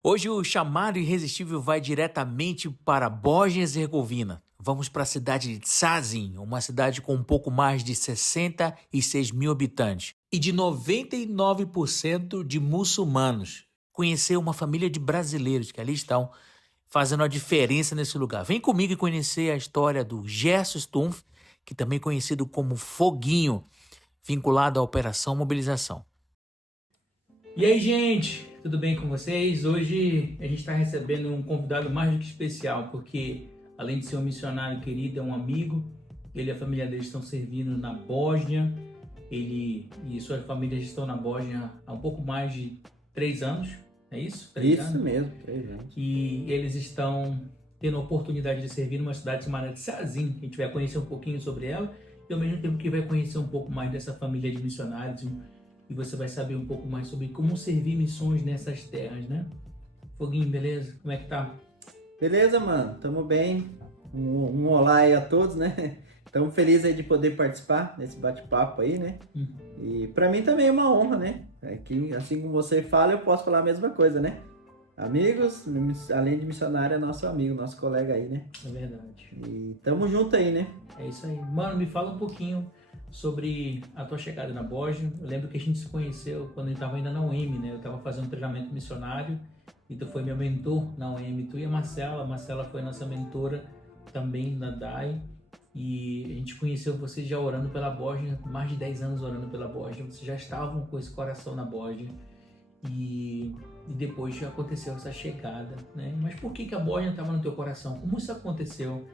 Hoje o chamado irresistível vai diretamente para Bósnia-Herzegovina. Vamos para a cidade de Sazin, uma cidade com um pouco mais de 66 mil habitantes e de 99% de muçulmanos. Conhecer uma família de brasileiros que ali estão fazendo a diferença nesse lugar. Vem comigo e conhecer a história do Gerson Stumpf, que também é conhecido como Foguinho, vinculado à Operação Mobilização. E aí, gente, tudo bem com vocês? Hoje a gente está recebendo um convidado mais do que especial, porque além de ser um missionário querido, é um amigo. Ele e a família dele estão servindo na Bósnia. Ele e sua família estão na Bósnia há um pouco mais de 3 anos, é isso? 3 Isso anos? mesmo, 3 anos. E eles estão tendo a oportunidade de servir numa cidade chamada de Sazin. A gente vai conhecer um pouquinho sobre ela e ao mesmo tempo que vai conhecer um pouco mais dessa família de missionários. E você vai saber um pouco mais sobre como servir missões nessas terras, né? Foguinho, beleza? Como é que tá? Beleza, mano? Tamo bem. Um olá aí a todos, né? Tamo felizes aí de poder participar desse bate-papo aí, né? E pra mim também é uma honra, né? É que assim como você fala, eu posso falar a mesma coisa, né? Amigos, além de missionário, é nosso amigo, nosso colega aí, né? É verdade. E tamo junto aí, né? É isso aí. Mano, me fala um pouquinho sobre a tua chegada na Bósnia. Eu lembro que a gente se conheceu quando eu estava ainda na UEM, né? Eu estava fazendo um treinamento missionário e tu foi meu mentor na UEM. Tu e a Marcela foi nossa mentora também na DAI. E a gente conheceu vocês já orando pela Bósnia, mais de 10 anos orando pela Bósnia. Vocês já estavam com esse coração na Bósnia. E depois já aconteceu essa chegada, né? Mas por que a Bósnia estava no teu coração? Como isso aconteceu?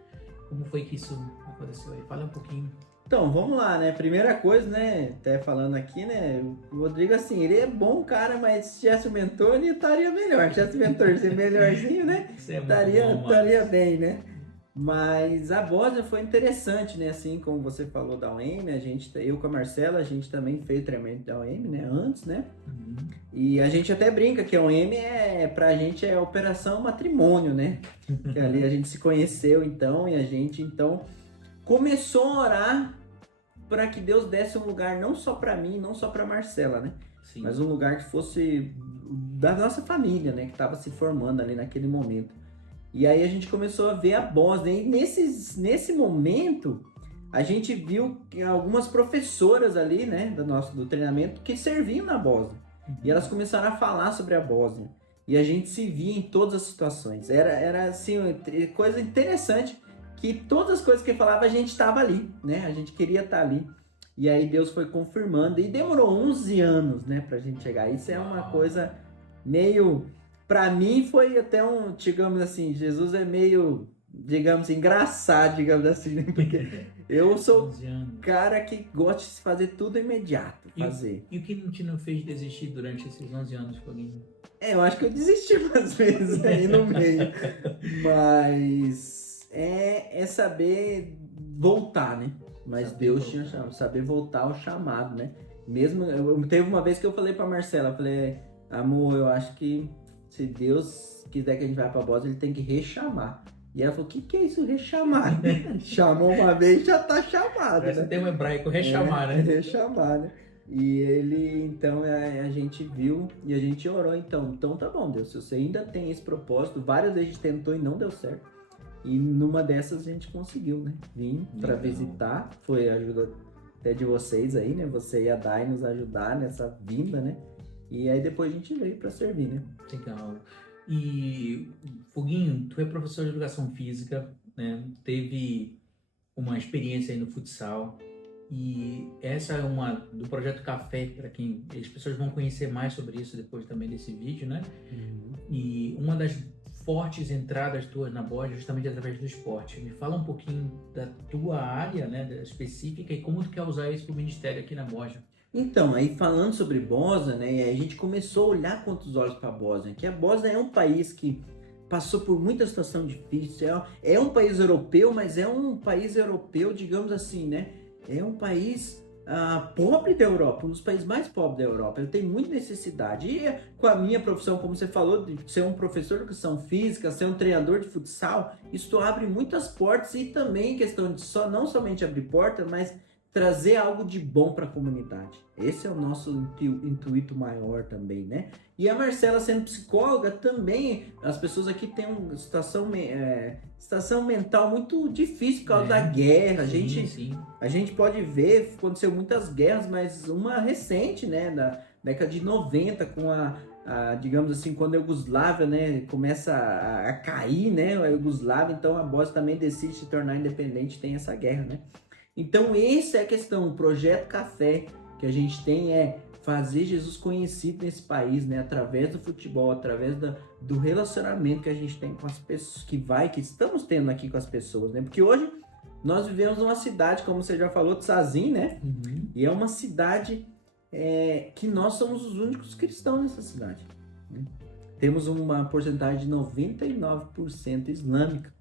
Como foi que isso aconteceu aí? Fala um pouquinho. Então, vamos lá, né? Primeira coisa, né? Até falando aqui, né? O Rodrigo, assim, ele é bom cara, mas se tivesse o mentor, ele estaria melhor. Se tivesse o mentorzinho melhorzinho, né? Isso é muito bom, Estaria bem, né? Mas a Bósnia foi interessante, né? Assim como você falou da UEM, a gente, eu com a Marcela, a gente também fez treinamento da UEM, né? Antes, né? Uhum. E a gente até brinca que a UEM pra gente é operação matrimônio, né? Que ali a gente se conheceu então e a gente então começou a orar para que Deus desse um lugar não só para mim, não só para Marcela, né? Sim. Mas um lugar que fosse da nossa família, né? Que estava se formando ali naquele momento. E aí a gente começou a ver a Bósnia. E nesse momento, a gente viu que algumas professoras ali, né? Do treinamento, que serviam na Bósnia. E elas começaram a falar sobre a Bósnia. E a gente se via em todas as situações. Era assim, coisa interessante, que todas as coisas que ele falava, a gente estava ali, né? A gente queria estar ali. E aí Deus foi confirmando. E demorou 11 anos, né? Pra gente chegar. Isso é uma coisa meio... Pra mim foi até digamos assim, Jesus é meio, digamos, engraçado, digamos assim, né? Porque eu sou o cara que gosta de fazer tudo imediato, fazer. E o que não fez desistir durante esses 11 anos, Foguinho? Eu acho que eu desisti umas vezes aí no meio, mas é saber voltar, né? Mas saber Deus tinha chamado, saber voltar ao chamado, né? Mesmo, teve uma vez que eu falei pra Marcela, eu falei, amor, eu acho que se Deus quiser que a gente vá pra Bósnia, ele tem que rechamar. E ela falou, o que é isso, rechamar? Chamou uma vez, já tá chamado, Parece né? um termo hebraico, rechamar, né? Rechamar, né? E ele, então, a gente viu e a gente orou, então tá bom, Deus, se você ainda tem esse propósito, várias vezes a gente tentou e não deu certo. E numa dessas a gente conseguiu, né? Vim pra visitar, foi a ajuda até de vocês aí, né? Você e a Dai nos ajudar nessa vinda, né? E aí depois a gente veio para servir, né? Legal. E, Foguinho, tu é professor de educação física, né? Teve uma experiência aí no futsal. E essa é uma do Projeto Café, para quem as pessoas vão conhecer mais sobre isso depois também desse vídeo, né? E uma das fortes entradas tuas na Bósnia é justamente através do esporte. Me fala um pouquinho da tua área, né, específica, e como tu quer usar isso para o ministério aqui na Bósnia. Então, aí falando sobre Bósnia, né, a gente começou a olhar com outros olhos para a Bósnia, que a Bósnia é um país que passou por muita situação difícil, é um país europeu, mas é um país europeu, digamos assim, né, é um país pobre da Europa, um dos países mais pobres da Europa, ele tem muita necessidade, e com a minha profissão, como você falou, de ser um professor de educação física, ser um treinador de futsal, isso abre muitas portas e também questão de não somente abrir portas, mas trazer algo de bom para a comunidade. Esse é o nosso intuito maior também, né? E a Marcela, sendo psicóloga, também, as pessoas aqui têm uma situação mental muito difícil por causa da guerra. A gente pode ver, aconteceu muitas guerras, mas uma recente, né, da década de 90, com digamos assim, quando a Iugoslávia, né, começa a cair, né, a Iugoslávia, então a Bósnia também decide se tornar independente, tem essa guerra, né? Então essa é a questão, o Projeto Café que a gente tem é fazer Jesus conhecido nesse país, né, através do futebol, através do relacionamento que a gente tem com as pessoas, que estamos tendo aqui com as pessoas, né? Porque hoje nós vivemos numa cidade, como você já falou, de Sazin, né? Uhum. E é uma cidade que nós somos os únicos cristãos nessa cidade, né? Temos uma porcentagem de 99% islâmica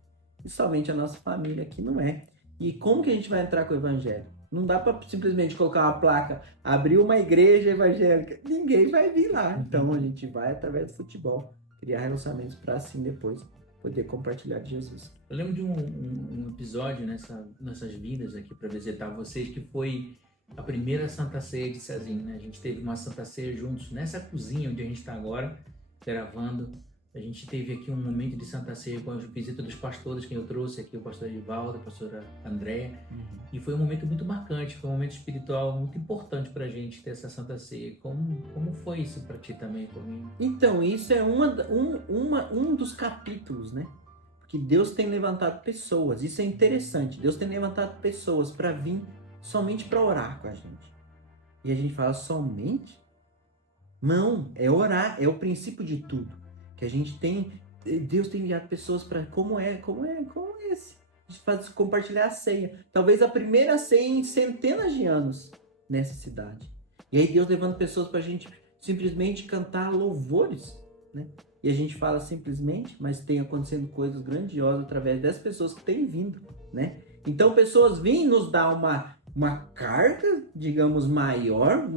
e somente a nossa família aqui não é. E como que a gente vai entrar com o evangelho? Não dá para simplesmente colocar uma placa, abrir uma igreja evangélica, ninguém vai vir lá. Então a gente vai através do futebol, criar relacionamentos para assim depois poder compartilhar de Jesus. Eu lembro de um episódio nessas vidas aqui para visitar vocês, que foi a primeira Santa Ceia de Sazin, né? A gente teve uma Santa Ceia juntos nessa cozinha onde a gente está agora gravando. A gente teve aqui um momento de Santa Ceia com a visita dos pastores, que eu trouxe aqui, o pastor Edivaldo, a pastora Andréa. E foi um momento muito marcante, foi um momento espiritual muito importante para a gente ter essa Santa Ceia. Como foi isso para ti também, comigo? Então, isso é um dos capítulos, né? Porque Deus tem levantado pessoas, isso é interessante. Deus tem levantado pessoas para vir somente para orar com a gente. E a gente fala, somente? Não, é orar, é o princípio de tudo. Que a gente tem, Deus tem enviado pessoas para como esse. A gente faz compartilhar a ceia. Talvez a primeira ceia em centenas de anos nessa cidade. E aí Deus levando pessoas para a gente simplesmente cantar louvores, né? E a gente fala simplesmente, mas tem acontecendo coisas grandiosas através das pessoas que têm vindo, né? Então pessoas vêm nos dar uma carga, digamos, maior,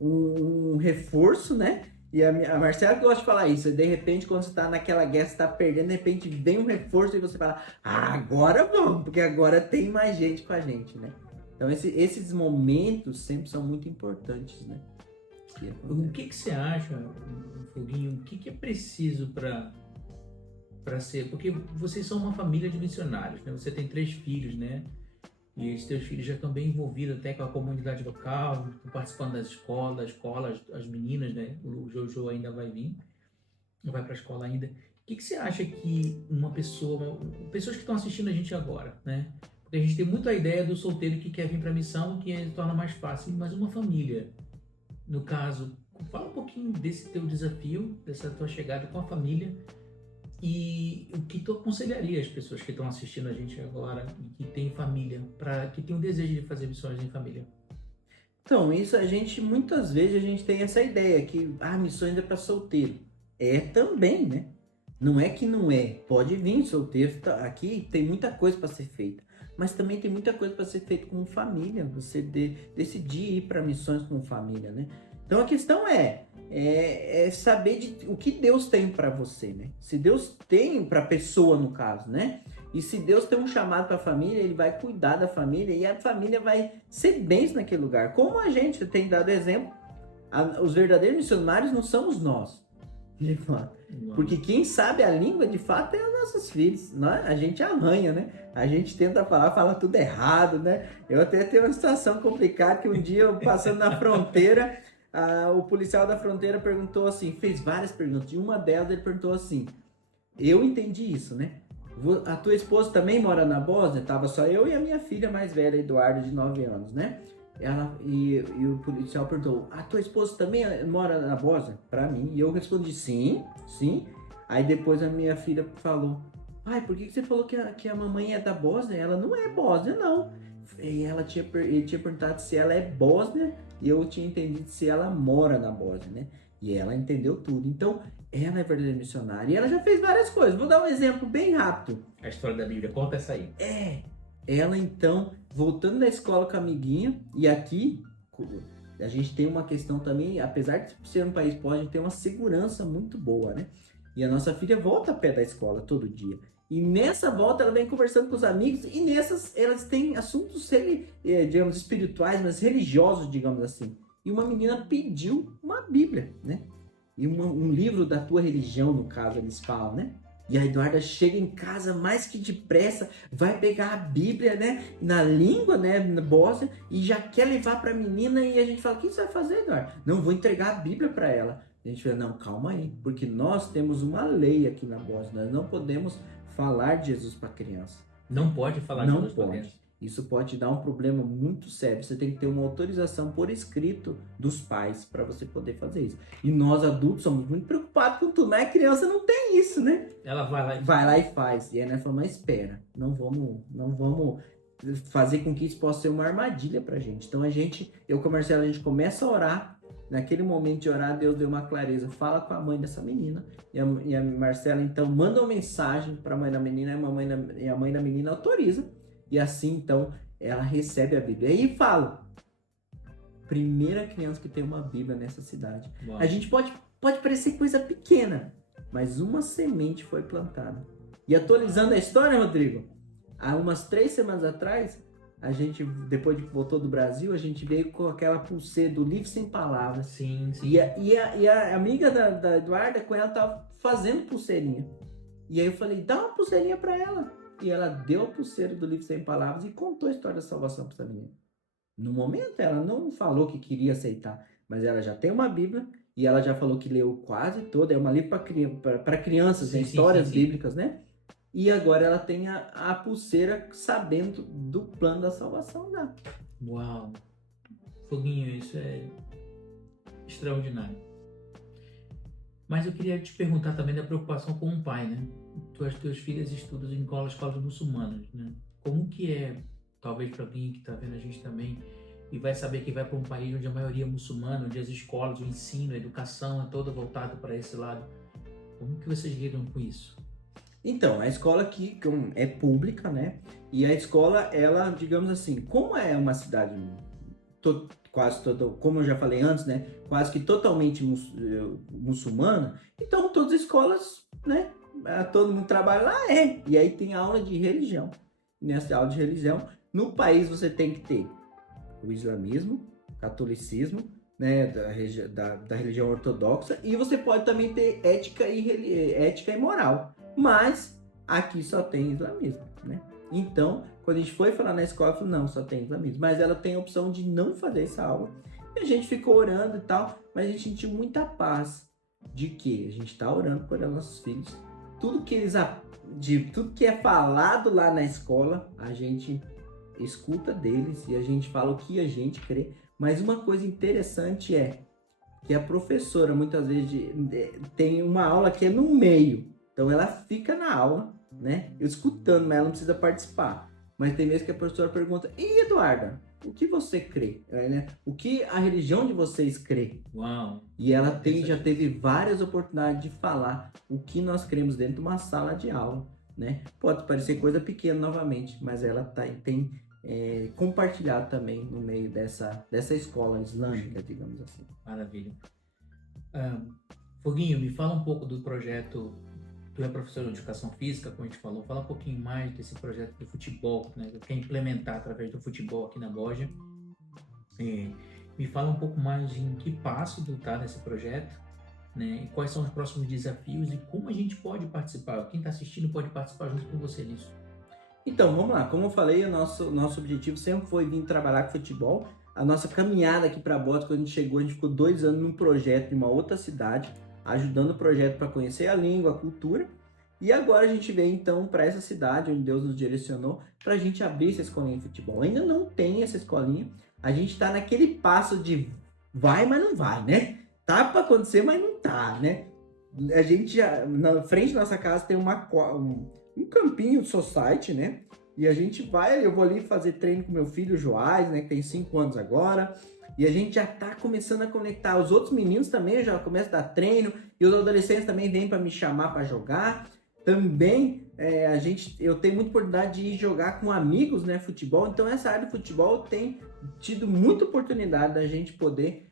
um reforço, né? E a Marcela gosta de falar isso. De repente, quando você tá naquela guerra, você tá perdendo, de repente vem um reforço e você fala, agora vamos, porque agora tem mais gente com a gente, né? Então esses momentos sempre são muito importantes, né? O que você acha, Foguinho, o que é preciso para ser... Porque vocês são uma família de missionários, né? Você tem 3 filhos, né? E os teus filhos já estão bem envolvidos até com a comunidade local, participando das escolas, as meninas, né? O Jojo ainda vai vir, não vai para a escola ainda. O que você acha que pessoas que estão assistindo a gente agora, né? Porque a gente tem muito a ideia do solteiro que quer vir para a missão, que torna mais fácil, mas uma família, no caso, fala um pouquinho desse teu desafio, dessa tua chegada com a família. E o que tu aconselharia as pessoas que estão assistindo a gente agora e que têm família, que têm o desejo de fazer missões em família? Então, isso muitas vezes a gente tem essa ideia que missões é para solteiro. É também, né? Não é que não é. Pode vir solteiro, aqui tem muita coisa para ser feita. Mas também tem muita coisa para ser feita com família. Você decidir ir para missões com família, né? Então a questão é saber o que Deus tem para você, né? Se Deus tem para a pessoa, no caso, né? E se Deus tem um chamado para a família, Ele vai cuidar da família e a família vai ser bênção naquele lugar. Como a gente tem dado exemplo, os verdadeiros missionários não somos nós, de fato. Porque quem sabe a língua, de fato, é os nossos filhos. Né? A gente arranha, né? A gente tenta fala tudo errado, né? Eu até tenho uma situação complicada que um dia, eu passando na fronteira... o policial da fronteira perguntou assim, fez várias perguntas, e uma delas ele perguntou assim, eu entendi isso, né? A tua esposa também mora na Bósnia? Tava só eu e a minha filha mais velha, Eduarda, de 9 anos, né? E o policial perguntou, a tua esposa também mora na Bósnia? Pra mim, e eu respondi, sim. Aí depois a minha filha falou, pai, por que você falou que a mamãe é da Bósnia? Ela não é Bósnia, não. E ele tinha perguntado se ela é Bósnia, e eu tinha entendido se ela mora na Bósnia, né? E ela entendeu tudo. Então, ela é verdadeira missionária. E ela já fez várias coisas. Vou dar um exemplo bem rápido. A história da Bíblia, conta essa aí. Ela então, voltando da escola com a amiguinha, e aqui a gente tem uma questão também, apesar de ser um país pobre, a gente tem uma segurança muito boa, né? E a nossa filha volta a pé da escola todo dia. E nessa volta ela vem conversando com os amigos e nessas elas têm assuntos, digamos, espirituais, mas religiosos, digamos assim. E uma menina pediu uma Bíblia, né? E um livro da tua religião, no caso, eles falam, né? E a Eduarda chega em casa mais que depressa, vai pegar a Bíblia, né? Na língua, né? Na Bósnia, e já quer levar para a menina. E a gente fala: o que você vai fazer, Eduarda? Não, vou entregar a Bíblia para ela. A gente fala: não, calma aí, porque nós temos uma lei aqui na Bósnia. Nós não podemos falar de Jesus para criança. Não pode falar de Jesus para criança. Isso pode dar um problema muito sério. Você tem que ter uma autorização por escrito dos pais para você poder fazer isso. E nós adultos somos muito preocupados com tudo, mas a criança não tem isso, né? Ela vai lá e faz. E aí nós falamos: mas espera, não vamos fazer com que isso possa ser uma armadilha pra gente. Então eu com a Marcela, a gente começa a orar. Naquele momento de orar, Deus deu uma clareza. Fala com a mãe dessa menina. E a Marcela, então, manda uma mensagem para a mãe da menina e a mãe da menina autoriza. E assim, então, ela recebe a Bíblia. E aí fala: primeira criança que tem uma Bíblia nessa cidade. Uau. A gente pode parecer coisa pequena, mas uma semente foi plantada. E atualizando a história, Rodrigo, há umas 3 semanas atrás, a gente, depois de voltou do Brasil, a gente veio com aquela pulseira do Livro Sem Palavras. Sim. E a amiga da Eduarda, com ela, tava fazendo pulseirinha. E aí eu falei: dá uma pulseirinha para ela. E ela deu a pulseira do Livro Sem Palavras e contou a história da salvação para essa menina. No momento, ela não falou que queria aceitar, mas ela já tem uma Bíblia e ela já falou que leu quase toda. É uma livro para crianças, sim, histórias bíblicas, né? E agora ela tem a pulseira sabendo do plano da salvação dela. Uau! Foguinho, isso é extraordinário. Mas eu queria te perguntar também da preocupação com um pai, né? Tuas filhas estudam em escolas muçulmanas, né? Como que é, talvez para alguém que está vendo a gente também, e vai saber que vai para um país onde a maioria é muçulmana, onde as escolas, o ensino, a educação é toda voltada para esse lado. Como que vocês lidam com isso? Então, a escola aqui é pública, né? E a escola, ela, digamos assim, como é uma cidade quase toda, como eu já falei antes, né? Quase que totalmente muçulmana, então todas as escolas, né? Todo mundo trabalha lá, e aí tem aula de religião. Nessa aula de religião, no país você tem que ter o islamismo, catolicismo, né, da religião ortodoxa, e você pode também ter ética e moral, mas aqui só tem islamismo, né? Então, quando a gente foi falar na escola, eu falei: não, só tem islamismo, mas ela tem a opção de não fazer essa aula, e a gente ficou orando e tal, mas a gente sentiu muita paz de que a gente está orando por nossos filhos, tudo que é falado lá na escola, a gente escuta deles e a gente fala o que a gente crê. Mas uma coisa interessante é que a professora muitas vezes tem uma aula que é no meio, então ela fica na aula, né, escutando, mas ela não precisa participar. Mas tem vezes que a professora pergunta: e Eduarda, o que você crê? Né? O que a religião de vocês crê? Uau! E ela já teve várias oportunidades de falar o que nós cremos dentro de uma sala de aula, né? Pode parecer coisa pequena novamente, mas ela tem compartilhado também no meio dessa escola islâmica, digamos assim. Maravilha. Foguinho, me fala um pouco do projeto. Tu é professor de educação física, como a gente falou. Fala um pouquinho mais desse projeto do futebol, né? Que quer implementar através do futebol aqui na Bósnia. Me fala um pouco mais em que passo tu tá nesse projeto, né? E quais são os próximos desafios e como a gente pode participar. Quem está assistindo pode participar junto com você nisso. Então, vamos lá. Como eu falei, o nosso objetivo sempre foi vir trabalhar com futebol. A nossa caminhada aqui para a Bósnia, quando a gente chegou, a gente ficou 2 anos num projeto em uma outra cidade, ajudando o projeto para conhecer a língua, a cultura. E agora a gente veio então para essa cidade onde Deus nos direcionou para a gente abrir essa escolinha de futebol. Ainda não tem essa escolinha. A gente está naquele passo de vai, mas não vai, né? Tá para acontecer, mas não tá, né? A gente já, na frente da nossa casa tem um campinho society, né? E a gente eu vou ali fazer treino com meu filho Joás, né? Que tem 5 anos agora. E a gente já tá começando a conectar. Os outros meninos também já começam a dar treino. E os adolescentes também vêm para me chamar para jogar. Também eu tenho muita oportunidade de ir jogar com amigos, né? Futebol. Então essa área de futebol tem tido muita oportunidade da gente poder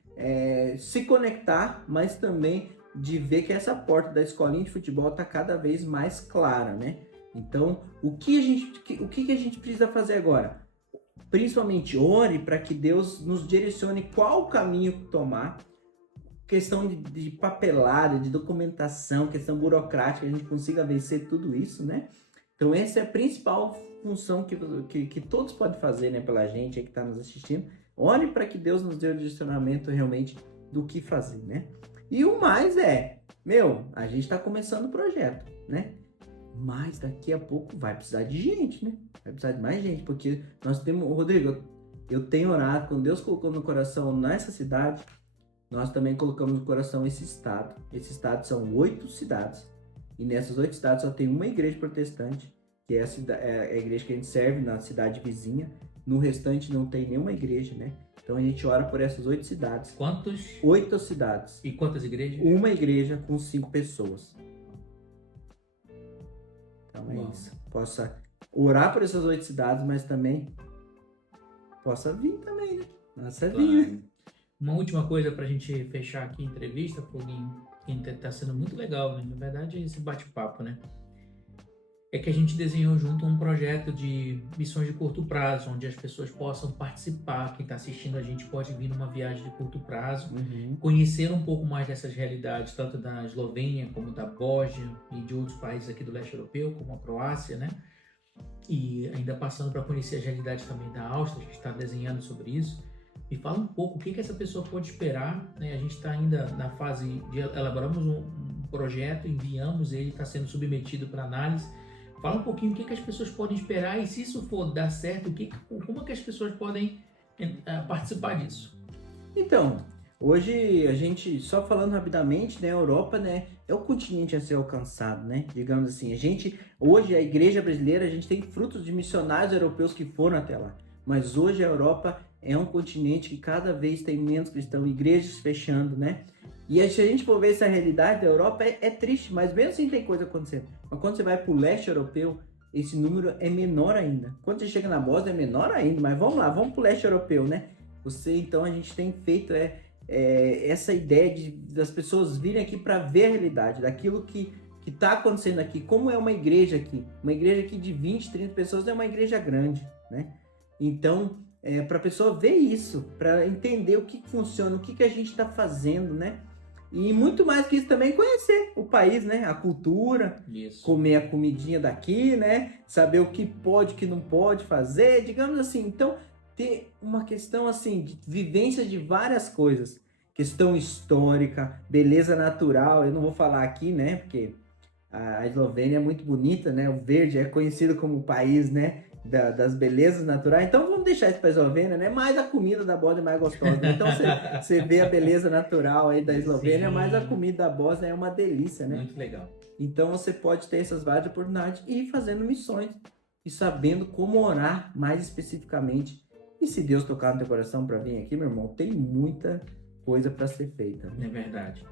se conectar, mas também de ver que essa porta da escolinha de futebol está cada vez mais clara, né? Então, o que a gente precisa fazer agora? Principalmente ore para que Deus nos direcione qual caminho tomar. Questão de papelada, de documentação, questão burocrática, a gente consiga vencer tudo isso, né? Então essa é a principal função que todos podem fazer, né, pela gente que está nos assistindo. Ore para que Deus nos dê o direcionamento realmente do que fazer, né? E o mais a gente está começando o projeto, né? Mas daqui a pouco vai precisar de gente, né? Vai precisar de mais gente, porque nós temos... Rodrigo, eu tenho orado, quando Deus colocou no coração nessa cidade, nós também colocamos no coração esse estado. Esse estado são 8 cidades. E nessas 8 cidades só tem uma igreja protestante, que é a igreja que a gente serve na cidade vizinha. No restante não tem nenhuma igreja, né? Então a gente ora por essas 8 cidades. Quantos? 8 cidades. E quantas igrejas? Uma igreja com 5 pessoas. Então é Uau. isso. Possa orar por essas 8 cidades, mas também possa vir também, né? Nossa, Claro. vir, né? Uma última coisa pra gente fechar aqui a entrevista, Foguinho, que tá sendo muito legal, né? Na verdade, esse bate-papo, né? É que a gente desenhou junto um projeto de missões de curto prazo, onde as pessoas possam participar. Quem está assistindo a gente pode vir numa viagem de curto prazo, conhecer um pouco mais dessas realidades, tanto da Eslovênia como da Bósnia e de outros países aqui do leste europeu, como a Croácia, né? E ainda passando para conhecer as realidades também da Áustria, que está desenhando sobre isso. Me fala um pouco o que essa pessoa pode esperar, né? A gente está ainda na fase de elaboramos um projeto, enviamos ele, está sendo submetido para análise. Fala um pouquinho o que as pessoas podem esperar e se isso for dar certo, como que as pessoas podem participar disso? Então, hoje a gente, só falando rapidamente, né, a Europa, né, é o continente a ser alcançado, né, digamos assim. Hoje a igreja brasileira, a gente tem frutos de missionários europeus que foram até lá. Mas hoje a Europa é um continente que cada vez tem menos cristãos, igrejas fechando, né? E se a gente for ver essa realidade da Europa, é triste, mas mesmo assim tem coisa acontecendo. Mas quando você vai para o leste europeu, esse número é menor ainda. Quando você chega na Bósnia é menor ainda, mas vamos lá, vamos para o leste europeu, né? Então a gente tem feito essa ideia das pessoas virem aqui para ver a realidade, daquilo que está acontecendo aqui. Como é uma igreja aqui de 20, 30 pessoas é uma igreja grande, né? Então, para a pessoa ver isso, para entender o que funciona, o que a gente está fazendo, né? E muito mais que isso também, conhecer o país, né? A cultura, Isso. Comer a comidinha daqui, né? Saber o que pode, o que não pode fazer, digamos assim. Então, ter uma questão assim, de vivência de várias coisas. Questão histórica, beleza natural, eu não vou falar aqui, né? Porque a Eslovênia é muito bonita, né? O verde é conhecido como o país, né? Das belezas naturais. Então vamos deixar isso para a Eslovênia, né? Mais a comida da Bósnia é mais gostosa, né? Então você vê a beleza natural aí da Eslovênia, mas a comida da Bósnia é uma delícia, né? Muito legal. Então você pode ter essas várias oportunidades e ir fazendo missões e sabendo como orar mais especificamente. E se Deus tocar no teu coração para vir aqui, meu irmão, tem muita coisa para ser feita, né? É verdade.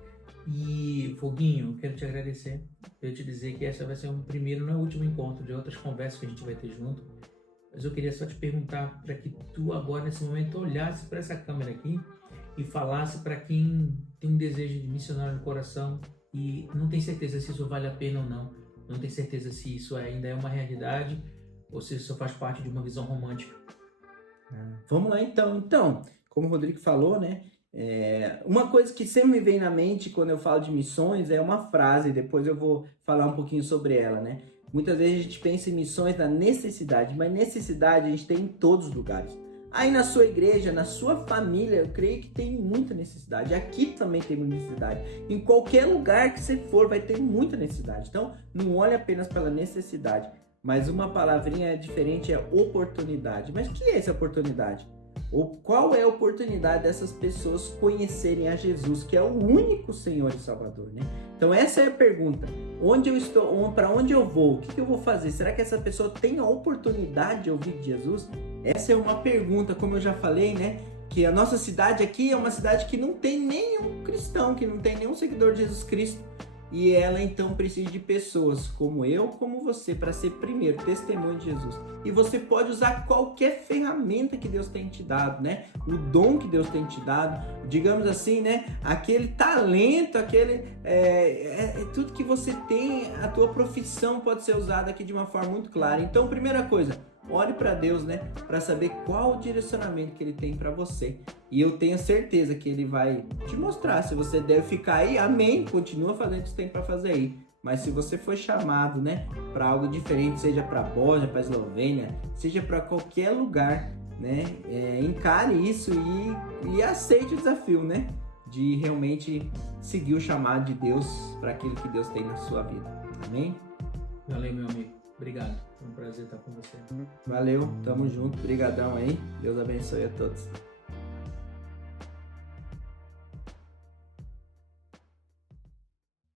E, Foguinho, eu quero te agradecer. Eu te dizer que essa vai ser um primeiro, não é o último encontro de outras conversas que a gente vai ter junto. Mas eu queria só te perguntar para que tu agora, nesse momento, olhasse para essa câmera aqui e falasse para quem tem um desejo de missionário no coração e não tem certeza se isso vale a pena ou não. Não tem certeza se isso ainda é uma realidade ou se isso faz parte de uma visão romântica. Vamos lá então. Então, como o Rodrigo falou, né? Uma coisa que sempre me vem na mente quando eu falo de missões é uma frase, depois eu vou falar um pouquinho sobre ela, né? Muitas vezes a gente pensa em missões na necessidade, mas necessidade a gente tem em todos os lugares. Aí na sua igreja, na sua família, eu creio que tem muita necessidade. Aqui também tem muita necessidade. Em qualquer lugar que você for, vai ter muita necessidade. Então, não olhe apenas pela necessidade, mas uma palavrinha diferente é oportunidade. Mas o que é essa oportunidade? Qual é a oportunidade dessas pessoas conhecerem a Jesus, que é o único Senhor e Salvador, né? Então essa é a pergunta. Onde eu estou? Para onde eu vou? O que eu vou fazer? Será que essa pessoa tem a oportunidade de ouvir de Jesus? Essa é uma pergunta, como eu já falei, né? Que a nossa cidade aqui é uma cidade que não tem nenhum cristão, que não tem nenhum seguidor de Jesus Cristo. e ela então precisa de pessoas como eu, como você, para ser primeiro testemunho de Jesus. E você pode usar qualquer ferramenta que Deus tem te dado, né? O dom que Deus tem te dado, digamos assim, né? Aquele talento, tudo que você tem, a tua profissão pode ser usada aqui de uma forma muito clara. Então, primeira coisa, ore para Deus, né? Para saber qual o direcionamento que Ele tem para você. E eu tenho certeza que Ele vai te mostrar se você deve ficar aí. Amém. Continua fazendo o que você tem para fazer aí. Mas se você for chamado, né, para algo diferente, seja para Bósnia, para Eslovênia, seja para qualquer lugar, né, encare isso e aceite o desafio, né, de realmente seguir o chamado de Deus para aquilo que Deus tem na sua vida. Amém? Valeu, meu amigo. Obrigado. Foi um prazer estar com você. Valeu, tamo junto. Brigadão aí. Deus abençoe a todos.